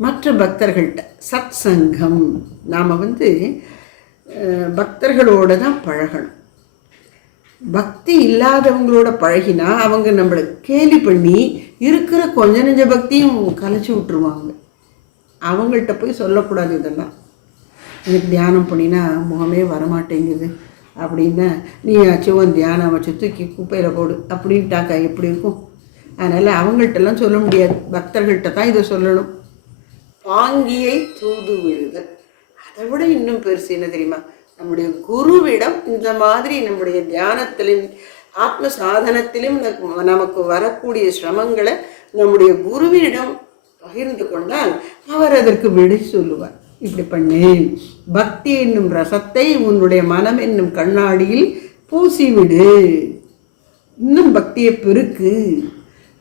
மற்ற பக்தர்கள்ட்ட சத் சங்கம். நாம் பக்தர்களோடு தான் பழகணும். பக்தி இல்லாதவங்களோட பழகினா அவங்க நம்மளை கேலி பண்ணி இருக்கிற கொஞ்ச நெஞ்ச பக்தியும் கலைச்சி விட்டுருவாங்க. அவங்கள்ட்ட போய் சொல்லக்கூடாது. இதெல்லாம் எனக்கு தியானம் பண்ணினா முகமே வரமாட்டேங்குது அப்படின்னா, நீ ஆச்சும் தியானம் வச்சு தூக்கி குப்பையில் போடு அப்படின்ட்டாக்கா எப்படி இருக்கும்? அதனால் அவங்கள்ட்டெல்லாம் சொல்ல முடியாது, பக்தர்கள்ட்ட தான் இதை சொல்லணும். பாங்கியை தூது விடுதல். அதை விட இன்னும் பெருசு என்ன தெரியுமா? நம்முடைய குருவிடம் இந்த மாதிரி நம்முடைய தியானத்திலும் ஆத்ம சாதனத்திலும் நமக்கு வரக்கூடிய சிரமங்களை நம்முடைய குருவினிடம் பகிர்ந்து கொண்டால் அவர் அதற்கு விடை சொல்லுவார். இப்படி பண்ணு, பக்தி என்னும் ரசத்தை உன்னுடைய மனம் என்னும் கண்ணாடியில் பூசிவிடு, இன்னும் பக்தியை பெருக்கு,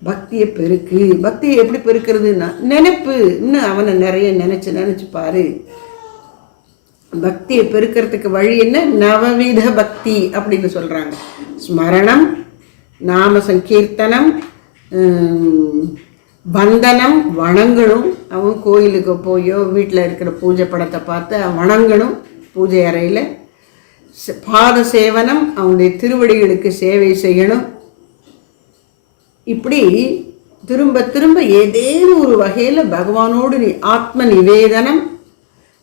பக்தியை பெருக்கு. பக்தியை எப்படி பெருக்கிறதுன்னா நினைப்பு. இன்னும் அவனை நிறைய நினைச்சு பாரு. பக்தியை பெருக்கிறதுக்கு வழி என்ன? நவவித பக்தி அப்படின்னு சொல்றாங்க. ஸ்மரணம், நாம சங்கீர்த்தனம், வந்தனம், வணங்கணும். அவன் கோயிலுக்கு போயோ வீட்டில் இருக்கிற பூஜை படத்தை பார்த்து வணங்கணும். பூஜை அறையில் பாத சேவனம், அவனுடைய திருவடிகளுக்கு சேவை செய்யணும். இப்படி திரும்ப திரும்ப ஏதேனும் ஒரு வகையில் பகவானோடு நீ ஆத்ம நிவேதனம்,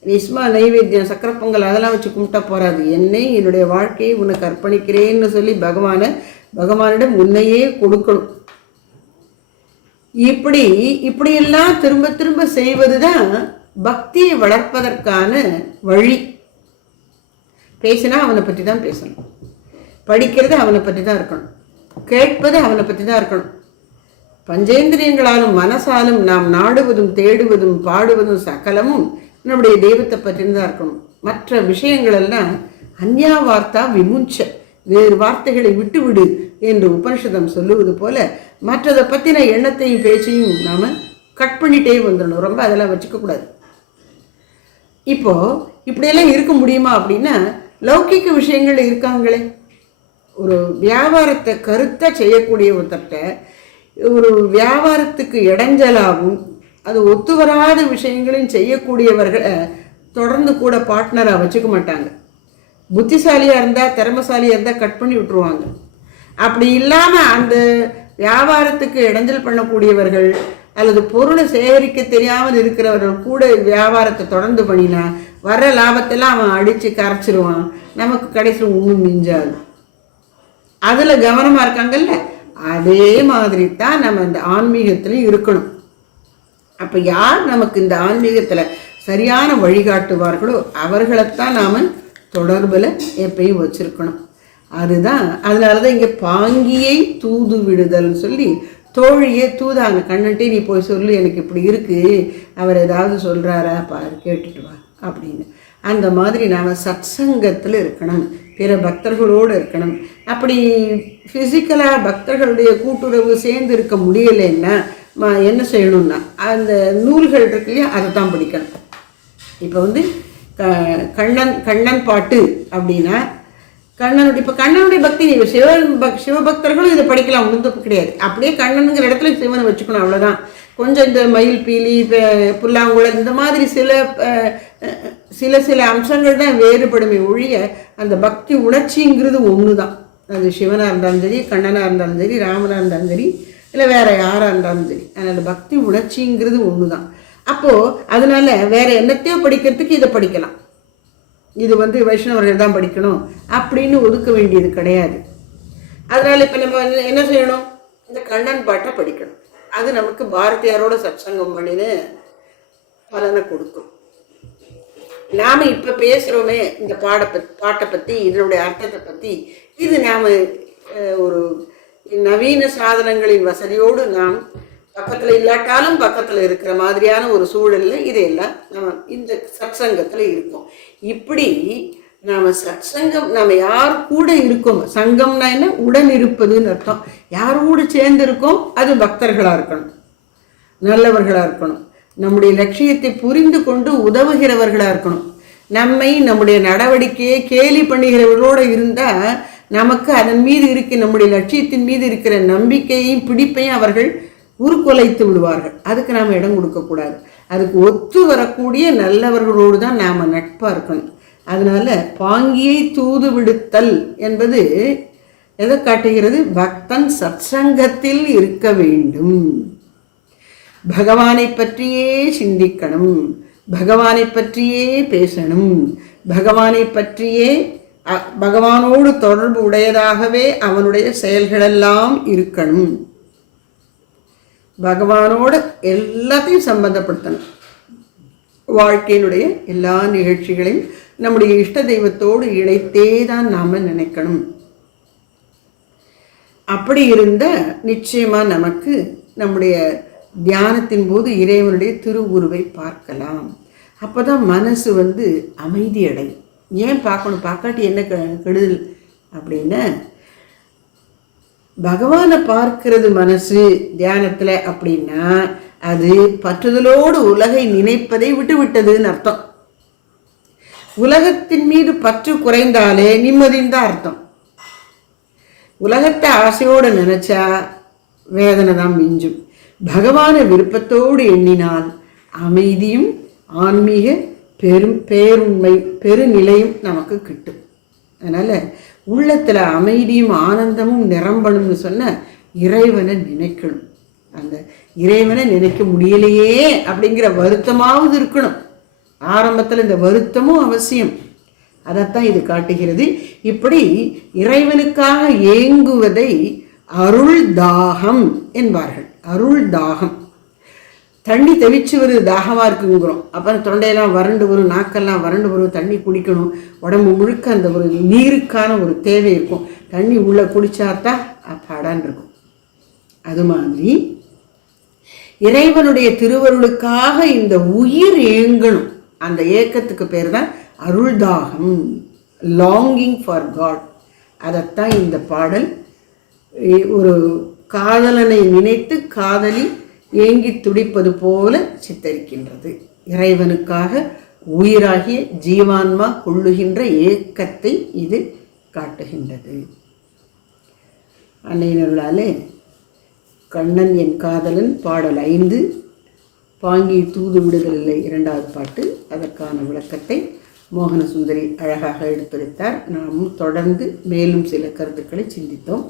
நிஸ்மா நைவேத்தியம், சக்கரை பொங்கல் அதெல்லாம் வச்சு கும்பிட்டா போறாது. என்னை என்னுடைய வாழ்க்கையை உனக்கு அர்ப்பணிக்கிறேன்னு சொல்லி பகவானிடம் உன்னையே கொடுக்கணும். இப்படியெல்லாம் திரும்ப திரும்ப செய்வதுதான் பக்தியை வளர்ப்பதற்கான வழி. பேசினா அவனை பற்றி தான் பேசணும், படிக்கிறது அவனை பற்றி தான் இருக்கணும், கேட்பது அவனை பற்றி தான் இருக்கணும். பஞ்சேந்திரியங்களாலும் மனசாலும் நாம் நாடுவதும் தேடுவதும் பாடுவதும் சகலமும் நம்முடைய தெய்வத்தை பற்றி தான் இருக்கணும். மற்ற விஷயங்கள் எல்லாம் அந்யா வார்த்தா விமுஞ்ச, வேறு வார்த்தைகளை விட்டுவிடு என்று உபனிஷதம் சொல்லுவது போல மற்றதை பற்றின எண்ணத்தையும் பேச்சையும் நாம் கட் பண்ணிட்டே வந்துடணும். ரொம்ப அதெல்லாம் வச்சுக்கக்கூடாது. இப்படியெல்லாம் இருக்க முடியுமா அப்படின்னா, லௌகிக்க விஷயங்கள் இருக்காங்களே. ஒரு வியாபாரத்தை கருத்தாக செய்யக்கூடிய ஒருத்தர்கிட்ட ஒரு வியாபாரத்துக்கு இடைஞ்சலாகவும் அது ஒத்து வராத விஷயங்களையும் செய்யக்கூடியவர்களை தொடர்ந்து கூட பார்ட்னராக வச்சுக்க மாட்டாங்க. புத்திசாலியாக இருந்தால், திறமைசாலியாக இருந்தால் கட் பண்ணி விட்டுருவாங்க. அப்படி இல்லாமல் அந்த வியாபாரத்துக்கு இடைஞ்சல் பண்ணக்கூடியவர்கள் அல்லது பொருளை சேகரிக்க தெரியாமல் இருக்கிறவர்கள் கூட வியாபாரத்தை தொடர்ந்து பண்ணினா வர லாபத்தெல்லாம் அவன் அடித்து கரைச்சிருவான். நமக்கு கடைசியில் ஒன்றும் மிஞ்சாது. அதில் கவனமாக இருக்காங்கல்ல, அதே மாதிரி தான் நம்ம இந்த ஆன்மீகத்திலையும் இருக்கணும். அப்போ யார் நமக்கு இந்த ஆன்மீகத்தில் சரியான வழிகாட்டுவார்களோ அவர்களைத்தான் நாம் தொடர்பில் எப்பயும் வச்சுருக்கணும். அதுதான், அதனால தான் இங்கே பாங்கியை தூது விடுதல்னு சொல்லி தோழியே தூதாங்க. கண்ணன்ட்டே நீ போய் சொல்லு, எனக்கு இப்படி இருக்குது, அவர் ஏதாவது சொல்கிறாரா பாரு, கேட்டுட்டு வா அப்படின்னு. அந்த மாதிரி நாம் சத்சங்கத்தில் இருக்கணும், பிற பக்தர்களோடு இருக்கணும். அப்படி ஃபிசிக்கலாக பக்தர்களுடைய கூட்டுறவு சேர்ந்து இருக்க முடியலைன்னா என்ன செய்யணும்னா அந்த நூல்கள் இருக்கு இல்லையா, அதை தான் படிக்கணும். இப்போ கண்ணன் பாட்டு அப்படின்னா கண்ணனுடைய இப்ப கண்ணனுடைய பக்தி சிவபக்தர்களும் இதை படிக்கலாம், ஒன்றும் தப்பு கிடையாது. அப்படியே கண்ணனுங்கிற இடத்துல சிவனை வச்சுக்கணும், அவ்வளவுதான். கொஞ்சம் இந்த மயில் பீலி புல்லாங்குழல் இந்த மாதிரி சில அம்சங்கள் தான் வேறுபடுமே ஒழிய அந்த பக்தி உணர்ச்சிங்கிறது ஒன்று தான். அது சிவனாக இருந்தாலும் சரி, கண்ணனாக இருந்தாலும் சரி, ராமனாக இருந்தாலும் சரி, இல்லை வேற யாராக இருந்தாலும் சரி, அதனால பக்தி உணர்ச்சிங்கிறது ஒன்று தான். அப்போது அதனால வேற என்னத்தையோ படிக்கிறதுக்கு இதை படிக்கலாம். இது வைஷ்ணவர்கள் தான் படிக்கணும் அப்படின்னு ஒதுக்க வேண்டியது கிடையாது. அதனால இப்போ நம்ம என்ன செய்யணும், இந்த கண்ணன் பாட்டை படிக்கணும். அது நமக்கு பாரதியாரோட சத்சங்கம் பண்ணின்னு பலனை கொடுக்கும். நாம இப்ப பேசுறோமே இந்த பாட்டை பத்தி, இதனுடைய அர்த்தத்தை பத்தி, இது நாம ஒரு நவீன சாதனங்களின் வசதியோடு நாம் பக்கத்துல இல்லாட்டாலும் பக்கத்துல இருக்கிற மாதிரியான ஒரு சூழல்ல இதையெல்லாம் நம்ம இந்த சத்சங்கத்துல இருக்கோம். இப்படி நாம சத்சங்கம், நாம யார் கூட இருக்கோம், சங்கம்னா என்ன, உடன் இருப்பதுன்னு அர்த்தம். யாரோடு சேர்ந்து இருக்கோம், அது பக்தர்களா இருக்கணும், நல்லவர்களா இருக்கணும், நம்முடைய லட்சியத்தை புரிந்து கொண்டு உதவுகிறவர்களா இருக்கணும். நம்முடைய நடவடிக்கையை கேலி பண்ணுகிறவர்களோட இருந்தா நமக்கு அதன் மீது நம்முடைய லட்சியத்தின் மீது இருக்கிற நம்பிக்கையையும் பிடிப்பையும் அவர்கள் உருக்குலைத்து விடுவார்கள். அதுக்கு நாம் இடம் கொடுக்கக்கூடாது. அதுக்கு ஒத்து வரக்கூடிய நல்லவர்களோடு தான் நாம் நட்பாக இருக்கணும். அதனால பாங்கியை தூது விடுத்தல் என்பது எதை காட்டுகிறது, பக்தன் சத்சங்கத்தில் இருக்க வேண்டும், பகவானை பற்றியே சிந்திக்கணும், பகவானை பற்றியே பேசணும், பகவானை பற்றியே பகவானோடு தொடர்பு உடையதாகவே அவனுடைய செயல்களெல்லாம் இருக்கணும், பகவானோட எல்லாத்தையும் சம்பந்தப்படுத்தணும். வாழ்க்கையினுடைய எல்லா நிகழ்ச்சிகளையும் நம்முடைய இஷ்ட தெய்வத்தோடு இணைத்தே தான் நாம நினைக்கணும். அப்படி இருந்த நிச்சயமா நமக்கு நம்முடைய தியானத்தின் போது இறைவனுடைய திருவுருவை பார்க்கலாம். அப்போதான் மனசு அமைதி அடையும். ஏன் பார்க்கணும், பார்க்காட்டி என்ன கெடுதல் அப்படின்னா, பகவானை பார்க்கிறது மனசு தியானத்துல அப்படின்னா அது பற்றுதலோடு உலகை நினைப்பதை விட்டுவிட்டதுன்னு அர்த்தம். உலகத்தின் மீது பற்று குறைந்தாலே நிம்மதின்னு தான் அர்த்தம். உலகத்தை ஆசையோடு நினைச்சா வேதனை தான் மிஞ்சும். பகவான விருப்பத்தோடு எண்ணினால் அமைதியும் ஆன்மீக பேருண்மை பெருநிலையும் நமக்கு கிட்டும். அதனால உள்ளத்துல அமைதியும் ஆனந்தமும் நிரம்பணும்னு சொன்ன இறைவனை நினைக்கணும். அந்த இறைவனை நினைக்க முடியலையே அப்படிங்கிற வருத்தமாவது இருக்கணும். ஆரம்பத்தில் இந்த வருத்தமும் அவசியம். அதைத்தான் இது காட்டுகிறது. இப்படி இறைவனுக்காக ஏங்குவதை அருள் தாகம் என்பார்கள். அருள் தாகம், தண்ணி தெளிச்சு வருது, தாகமா இருக்குங்கிறோம். அப்புறம் தொண்டையெல்லாம் வறண்டு வரும், நாக்கெல்லாம் வறண்டு வரும், தண்ணி குடிக்கணும், உடம்பு முழுக்க அந்த ஒரு நீருக்கான ஒரு தேவை இருக்கும். தண்ணி உள்ள குடிச்சாத்தான் அப்பாடான் இருக்கும். அது மாதிரி இறைவனுடைய திருவருளுக்காக இந்த உயிர் ஏங்கணும். அந்த ஏக்கத்துக்கு பேர் தான் அருள்தாகம், லாங்கிங் ஃபார் காட். அதைத்தான் இந்த பாடல் ஒரு காதலனை நினைத்து காதலி ஏங்கி துடிப்பது போல சித்தரிக்கின்றது. இறைவனுக்காக உயிராகிய ஜீவான்மா கொள்ளுகின்ற ஏக்கத்தை இது காட்டுகின்றது. அன்னையினர்களாலே கண்ணன் என் காதலன் பாடல் 5, பாங்கி தூது விடுதலில்லை 2வது பாட்டு, அதற்கான விளக்கத்தை மோகன சுந்தரி அழகாக எடுத்துரைத்தார். நாமும் தொடர்ந்து மேலும் சில கருத்துக்களை சிந்தித்தோம்.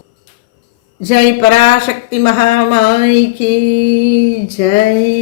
ஜெய் பராசக்தி மகாமாய் கி ஜெய்.